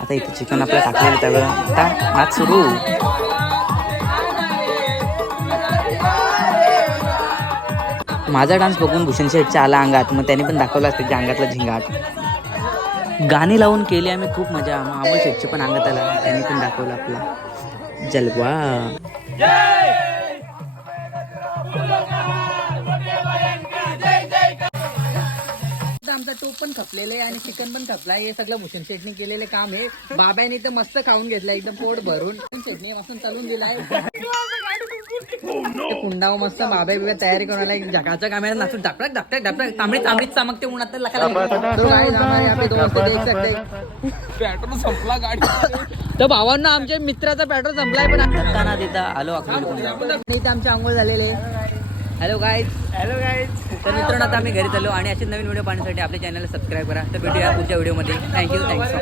आता इथे चिकन आपलं टाकलेलं त्यावेळेला आता नाच सुरू. माझा डान्स बघून भूषण शेठच्या आला अंगात, मग त्याने पण दाखवला त्याच्या अंगातला झिंगाट. गाणी लावून केली आम्ही खूप मजा. मग अमोल शेठचे पण अंगात आला, त्याने पण दाखवलं आपला जलवा. आमचा टोप पण खपलेले आहे आणि चिकन पण खपलाय. हे सगळं भूषण शेठने केलेले काम आहे. बाबांनी तर मस्त खाऊन घेतलं एकदम पोट भरून. शेठने मस्त चालून दिलाय कुंडाव मस्त. बाबा बिबा तयारी करून आला जगाच्या कामाला नाचून ढापटाक ढापटाक ढापटाक तांबडी तांबडीच चमकते उन्हात तर पेट्रोल संपला गाडी. तर भावांना आमच्या मित्राचा पेट्रोल संपलाय पण आता देता आलो अकलूज. आमचे आंघोळ झालेले. Hello guys. तर मित्रांनो आता आम्ही घरी चाललो आणि असे नवीन व्हिडिओ पाहण्यासाठी आपल्या चॅनलला सबस्क्राईब करा. तर भेटूया पुढच्या व्हिडिओमध्ये. Thank you so much.